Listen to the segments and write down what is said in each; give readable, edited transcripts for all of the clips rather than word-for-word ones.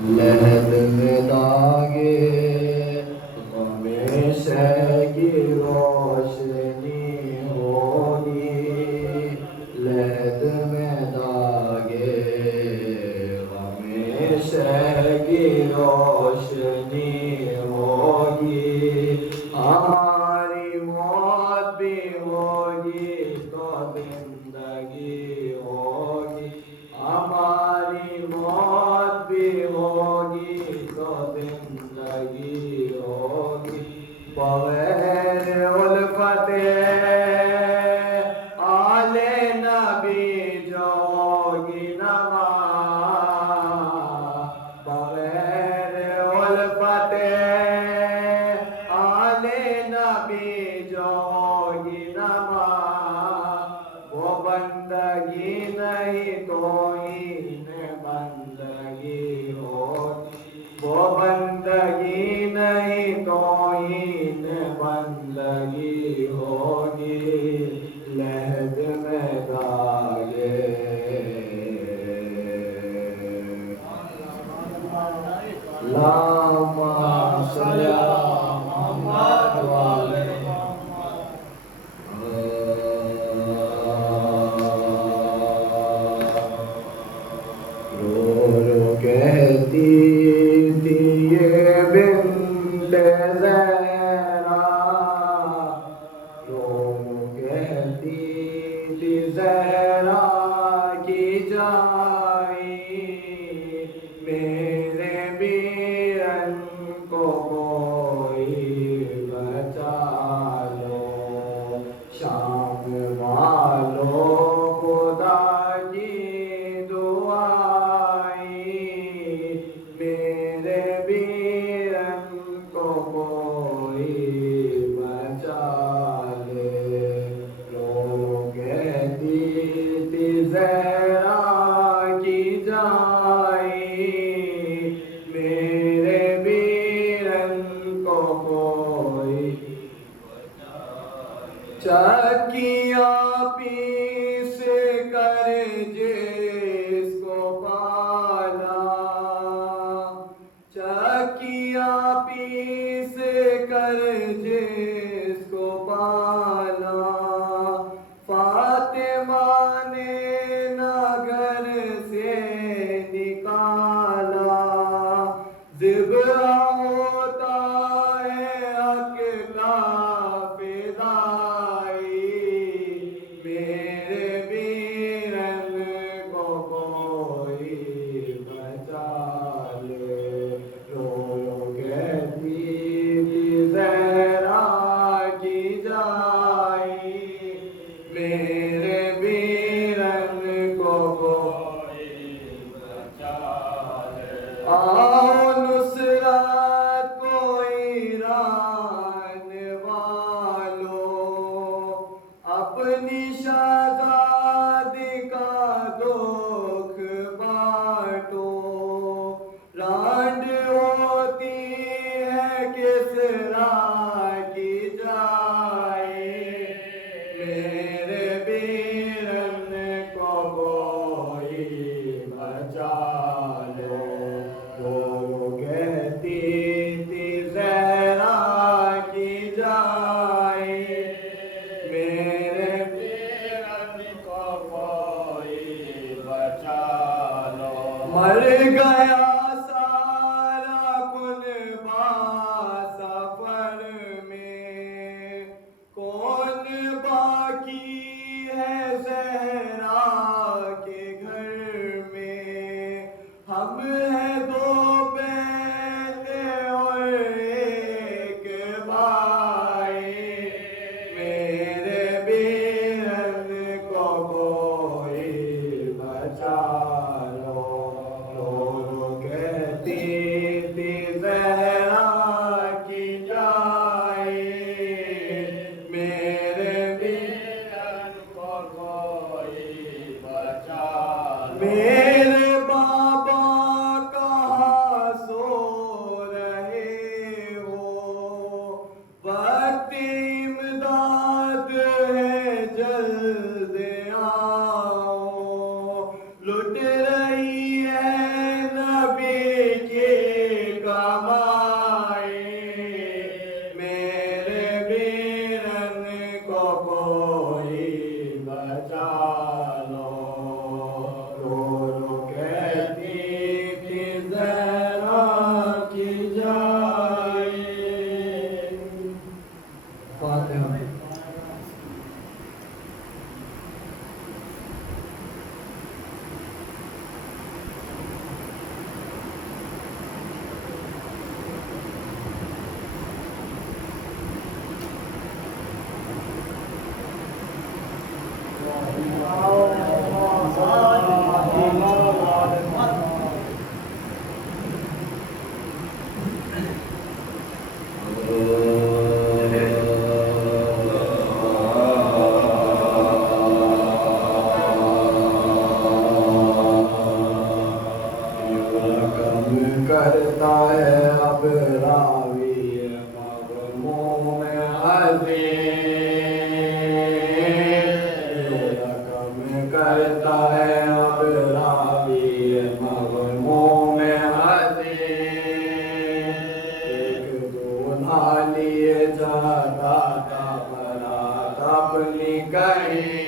لہد میں داغے ہمیشہ کی روشنی ہوگی، لہد میں داغے ہمیشہ کی روشنی ہوگی، ہماری موت بھی ہوگی تو زندگی ہوگی، ہماری موت بھی ہوگی تو زندگی ہوگی، بغیر الفت آل نبی جو ہوگی نماز، بغیر الفت آل نبی جو ہوگی نماز، وہ بندگی نہیں توہین بندگی ہوگی، وہ بندگی نہیں توہین بندگی ہوگی، لہد میں داغے اللہم صلی علی محمد وعلی رو رو کہتی تھی یہ بنت زہرا، رو رو کہتی تھی زہرا کی جائی، میرے بیرن کو کوئی بچا لو، شام والو خدا کی دعائی، میرے بیرن کو کوئی بچا لے، رو کہتی تھی زہرا کی جائی، میرے بیرن کو کوئی چکیاں پیس کر جس کو پالا، چکیاں پیس کر جس کو پالا، فاطمہ نے نہ گھر سے نکالا، زبرا ہوتا ہے حق کا فدائی، میرے بیرن کو کوئی بچا لے، رو رو کہتی تھی زہرا کی جائی، میرے بیرن کو کوئی بچا لے، آؤ نصرت کو ایران والو، اپنی شہزادی کا دکھ بانٹو، رانڈ ہوتی ہے کسریٰ کی جائی، میرے بیرن کو کوئی بچا لو، وہ کہتی تھی زہرا کی جائی، میرے بیرن کو کوئی بچا لو، مر گیا سارا کنبہ سفر میں، کون باقی ہے زہرا کے گھر میں، ہم ہیں دو بہنیں اور ایک بھائی، میرے بیرن کو کوئی بچا لو، رو رو کہتی تھی زہرا کی جائی، میرے بیرن کو کوئی بچا لو، میرے بابا کا کرتا ہے اب راوی مغموم عظیم، رقم کرتا ہے اب راوی مغموم عظیم، ایک دولہا لیے جاتا تھا برات اپنی کہیں،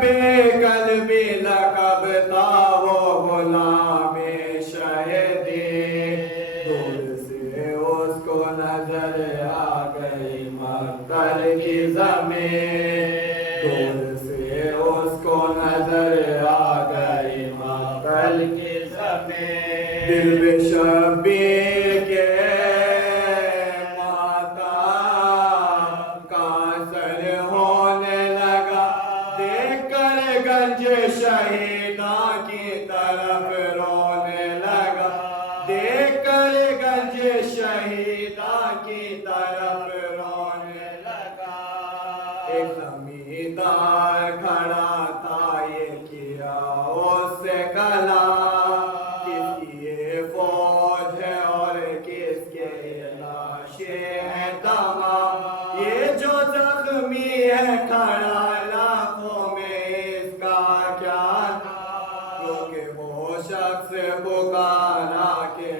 بے قلبی لقب تھا وہ غلام شہدی، دور سے اس کو نظر آ گئی مقتل کی زمین، دور سے اس کو نظر آ گئی مقتل کی زمین، دل بے شبیر کے گنج شہیداں کی طرف رونے لگا، دیکھ کر گنج شہیداں کی طرف رونے لگا، ایک زمیندار کھڑا تھا یہ کیا اس سے کلام، کس کی یہ فوج ہے اور کس کے لاشیں ہیں تمام، یہ جو زخمی ہے کھڑا شخص پکارا کہ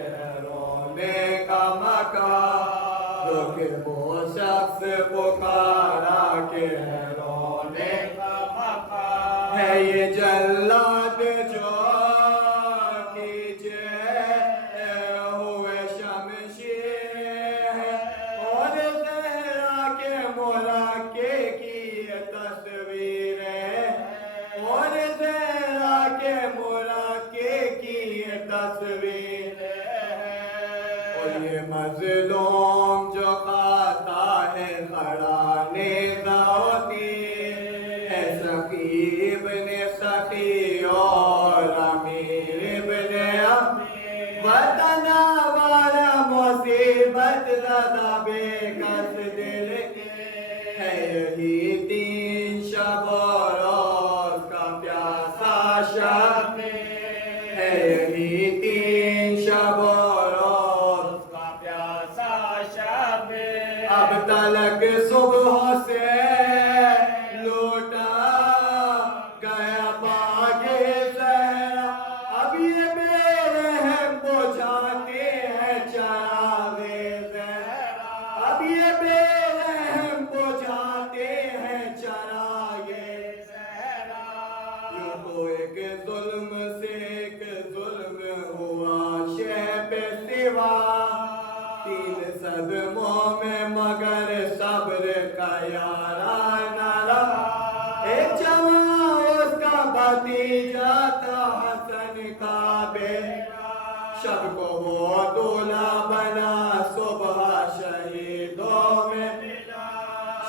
رونے کا مقام، جو کہ وہ شخص پکارا کہ رونے کا مقام، ہے یہ جلاد جو کھینچے ہوئے شمشیر ہے، اور زہرا کے ملاقے کی یہ تصویر ہے، اور زہرا کے تصویر ہے، اور یہ مظلوم جو کھاتا ہے کھڑا نیزہ ہوتی ہے، سخی ابن سخی اور امیر ابن امیر، وطن والا مصیبت زدہ بے کس دل ہے، یہی 3 شب و روز کا پیاسا شب ہے، یہی 3 شب و روز کا پیاسا شب، اب تلک صبح سے لوٹا گیا باغ زہرا، اب یہ بے رحم بجھاتے ہیں چراغ زہرا، اب یہ بے رحم بجھاتے ہیں چراغ زہرا، یوں تو ایک ظلم سے ایک ظلم ہوا شہ پہ سوا، 3 صدموں میں مگر صبر کا یارانہ رہا، ایک جوان اس کا بھتیجا تھا حسن کا بیٹا، شب کو وہ دولہا بنا صبح شہیدوں میں ملا،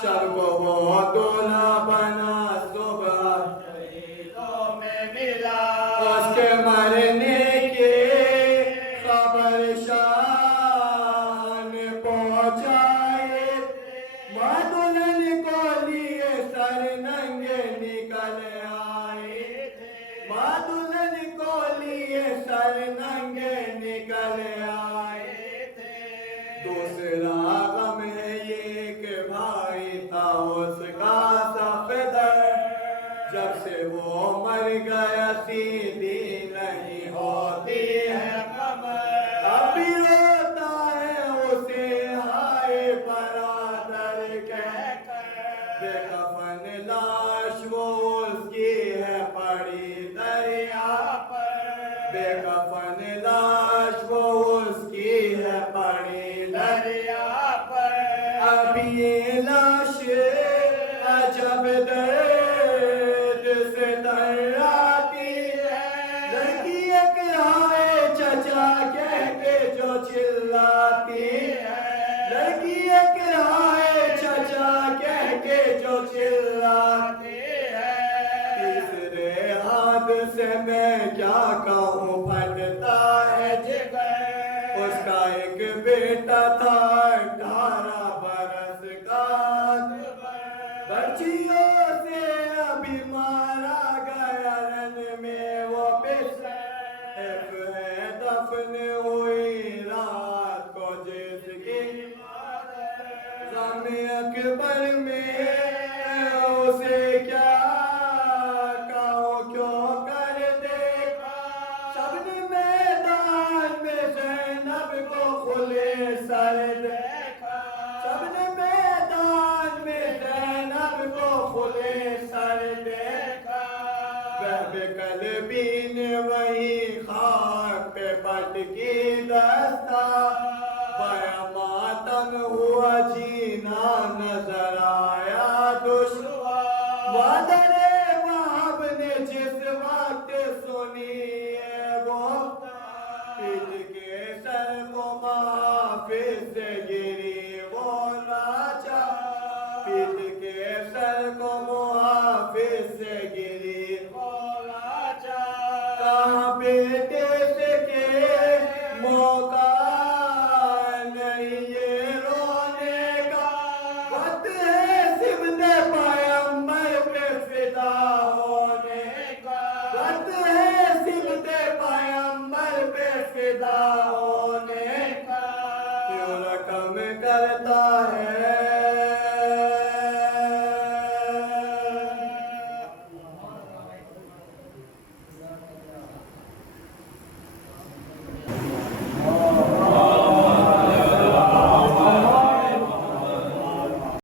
شب کو وہ دولہا بنا صبح شہیدوں میں ملا، اس کے مرنے کی خبر شاہ نے پہنچائے، ماں دلہن کو لیے سر ننگے نکل آئے تھے، ماں دلہن کو لیے سر ننگے نکل آئے تھے، دوسرا غم ہے یہ کہ بھائی تھا اس کا صفدر، جب سے وہ مر گیا سیدھی نہیں ہوتی ہے کمر، اب بھی روتا ہے اسے ہائے برادر کہہ کر، بے کفن لاش وہ اس کی ہے پڑی دریا پر، بے کفن لاش وہ اس کی ہے پڑی دریا پر، اب یہ لاش عجب درد سے تڑاتی ہے، لڑکی ایک ہائے چچا کہہ کے جو چلاتی ہے، لڑکی ایک ہائے چچا کہہ کے جو چلاتی ہے، تیسرے حادثے میں کیا کہوں پھٹتا ہے جگر، اس کا ایک بیٹا تھا 18 برس کا، بچیوں سے ابھی مارا گیا رن میں وہ پسر، ایک ہے دفن ہوئی رات کو جس کی غم اکبر میں اسے کیا کہوں کیوں کر دیکھا سب نے میدان میں زینب کو کھلے سر دیکھا سب نے میدان میں زینب کو کھلے سر دیکھا قلبی نے وہی خاک پہ پٹکی دستا بڑا ماتم ہوا جینا نظر آیا دشوار مادر وہب نے جس وقت سنی ہے وہ پیٹ کے سر کو محافظ سے گری وہ ناچا پیٹ کے سر کو محافظ سے گری کہاں بیٹے سے کے موقع نہیں یہ رونے کا وقت ہے سبت پیغمبر پہ فدا ہونے کا وقت ہے سبت پیغمبر پہ فدا ہونے کا کیوں رقم کرتا